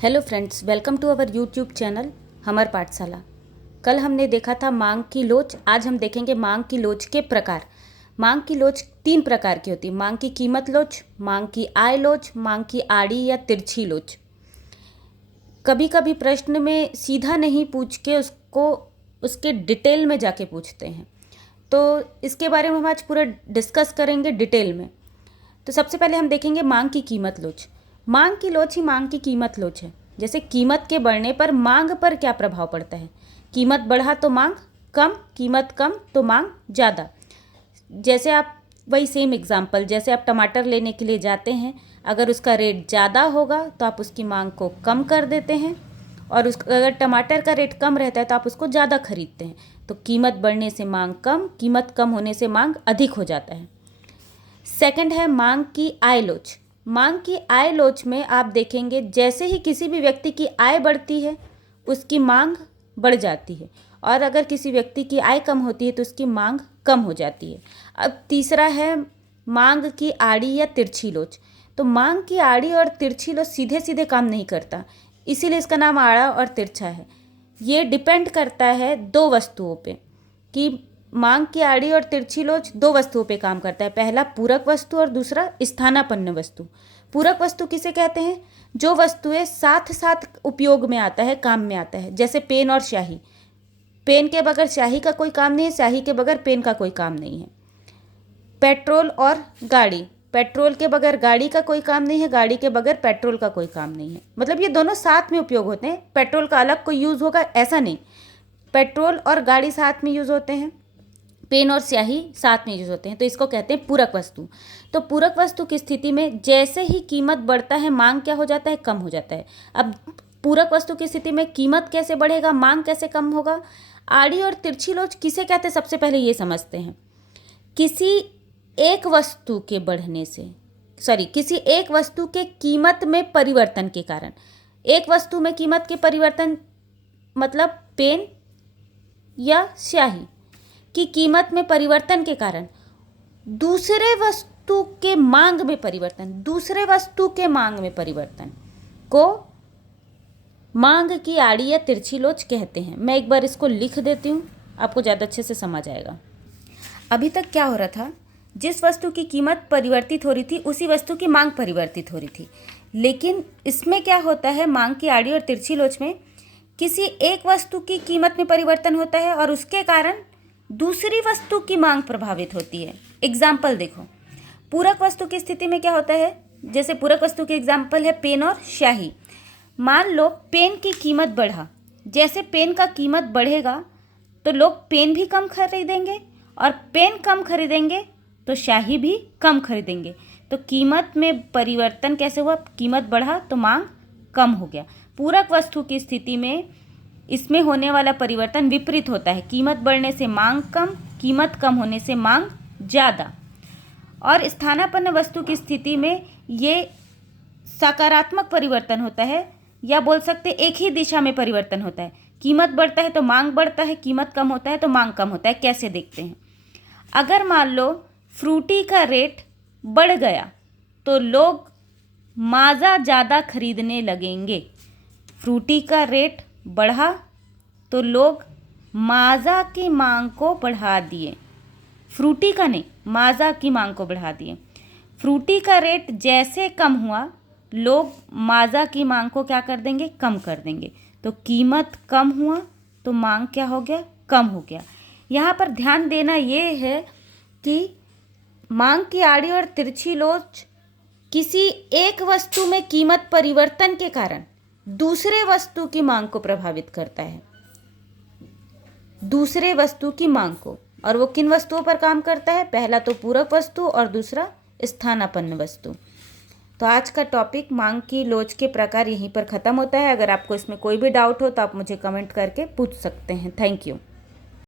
Hello friends, welcome to our YouTube channel Hamar Pathshala. कल हमने देखा था मांग की लोच। आज हम देखेंगे मांग की लोच के प्रकार। मांग की लोच 3 प्रकार की होती है: मांग की कीमत लोच, मांग की आय लोच, मांग की आड़ी या तिरछी लोच। कभी कभी प्रश्न में सीधा नहीं पूछ के उसको उसके डिटेल में जाके पूछते हैं, तो इसके बारे में हम आज पूरा डिस्कस करेंगे डिटेल में। तो सबसे पहले हम देखेंगे मांग की कीमत लोच। मांग की लोच ही मांग की कीमत लोच है। जैसे कीमत के बढ़ने पर मांग पर क्या प्रभाव पड़ता है। कीमत बढ़ा तो मांग कम, कीमत कम तो मांग ज़्यादा। जैसे आप वही सेम एग्जांपल, जैसे आप टमाटर लेने के लिए जाते हैं, अगर उसका रेट ज़्यादा होगा तो आप उसकी मांग को कम कर देते हैं, और अगर टमाटर का रेट कम रहता है तो आप उसको ज़्यादा खरीदते हैं। तो कीमत बढ़ने से मांग कम, कीमत कम होने से मांग अधिक हो जाता है। सेकंड है मांग की आय लोच। मांग की आय लोच में आप देखेंगे जैसे ही किसी भी व्यक्ति की आय बढ़ती है उसकी मांग बढ़ जाती है, और अगर किसी व्यक्ति की आय कम होती है तो उसकी मांग कम हो जाती है। अब तीसरा है मांग की आड़ी या तिरछी लोच। तो मांग की आड़ी और तिरछी लोच सीधे सीधे काम नहीं करता, इसीलिए इसका नाम आड़ा और तिरछा है। ये डिपेंड करता है दो वस्तुओं पे, कि मांग की आड़ी और तिरछी लोच दो वस्तुओं पे काम करता है। पहला पूरक वस्तु और दूसरा स्थानापन्न वस्तु। पूरक वस्तु किसे कहते हैं? जो वस्तुएं साथ साथ उपयोग में आता है, काम में आता है। जैसे पेन और स्याही। पेन के बगैर स्याही का कोई काम नहीं है, स्याही के बगैर पेन का कोई काम नहीं है। पेट्रोल और गाड़ी। पेट्रोल के बगैर गाड़ी का कोई काम नहीं है, गाड़ी के बगैर पेट्रोल का कोई काम नहीं है। मतलब ये दोनों साथ में उपयोग होते हैं, पेट्रोल का अलग कोई यूज़ होगा ऐसा नहीं। पेट्रोल और गाड़ी साथ में यूज़ होते हैं, पेन और स्याही साथ में यूज होते हैं, तो इसको कहते हैं पूरक वस्तु। तो पूरक वस्तु की स्थिति में जैसे ही कीमत बढ़ता है मांग क्या हो जाता है? कम हो जाता है। अब पूरक वस्तु की स्थिति में कीमत कैसे बढ़ेगा, मांग कैसे कम होगा? आड़ी और तिरछी लोच किसे कहते हैं सबसे पहले ये समझते हैं। किसी एक वस्तु के बढ़ने से, किसी एक वस्तु के कीमत में परिवर्तन के कारण, एक वस्तु में कीमत के परिवर्तन मतलब पेन या स्याही की कीमत में परिवर्तन के कारण दूसरे वस्तु के मांग में परिवर्तन, दूसरे वस्तु के मांग में परिवर्तन को मांग की आड़ी या तिरछी लोच कहते हैं। मैं एक बार इसको लिख देती हूँ, आपको ज़्यादा अच्छे से समझ आएगा। अभी तक क्या हो रहा था, जिस वस्तु की कीमत परिवर्तित हो रही थी उसी वस्तु की मांग परिवर्तित हो रही थी। लेकिन इसमें क्या होता है, मांग की आड़ी और तिरछी लोच में किसी एक वस्तु की कीमत में परिवर्तन होता है और उसके कारण दूसरी वस्तु की मांग प्रभावित होती है। एग्जाम्पल देखो, पूरक वस्तु की स्थिति में क्या होता है। जैसे पूरक वस्तु के एग्जाम्पल है पेन और स्याही। मान लो पेन की कीमत बढ़ा, जैसे पेन का कीमत बढ़ेगा तो लोग पेन भी कम खरीदेंगे, और पेन कम खरीदेंगे तो स्याही भी कम खरीदेंगे। तो कीमत में परिवर्तन कैसे हुआ? कीमत बढ़ा तो मांग कम हो गया। पूरक वस्तु की स्थिति में इसमें होने वाला परिवर्तन विपरीत होता है। कीमत बढ़ने से मांग कम, कीमत कम होने से मांग ज़्यादा। और स्थानापन्न वस्तु की स्थिति में ये सकारात्मक परिवर्तन होता है, या बोल सकते एक ही दिशा में परिवर्तन होता है। कीमत बढ़ता है तो मांग बढ़ता है, कीमत कम होता है तो मांग कम होता है। कैसे देखते हैं। अगर मान लो फ्रूटी का रेट बढ़ गया तो लोग माज़ा ज़्यादा खरीदने लगेंगे। फ्रूटी का रेट बढ़ा तो लोग माज़ा की मांग को बढ़ा दिए, फ्रूटी का नहीं, माज़ा की मांग को बढ़ा दिए। फ्रूटी का रेट जैसे कम हुआ लोग माज़ा की मांग को क्या कर देंगे? कम कर देंगे। तो कीमत कम हुआ तो मांग क्या हो गया? कम हो गया। यहाँ पर ध्यान देना ये है कि मांग की आड़ी और तिरछी लोच किसी एक वस्तु में कीमत परिवर्तन के कारण दूसरे वस्तु की मांग को प्रभावित करता है, दूसरे वस्तु की मांग को। और वो किन वस्तुओं पर काम करता है? पहला तो पूरक वस्तु और दूसरा स्थानापन्न वस्तु। तो आज का टॉपिक मांग की लोच के प्रकार यहीं पर ख़त्म होता है। अगर आपको इसमें कोई भी डाउट हो तो आप मुझे कमेंट करके पूछ सकते हैं। Thank you.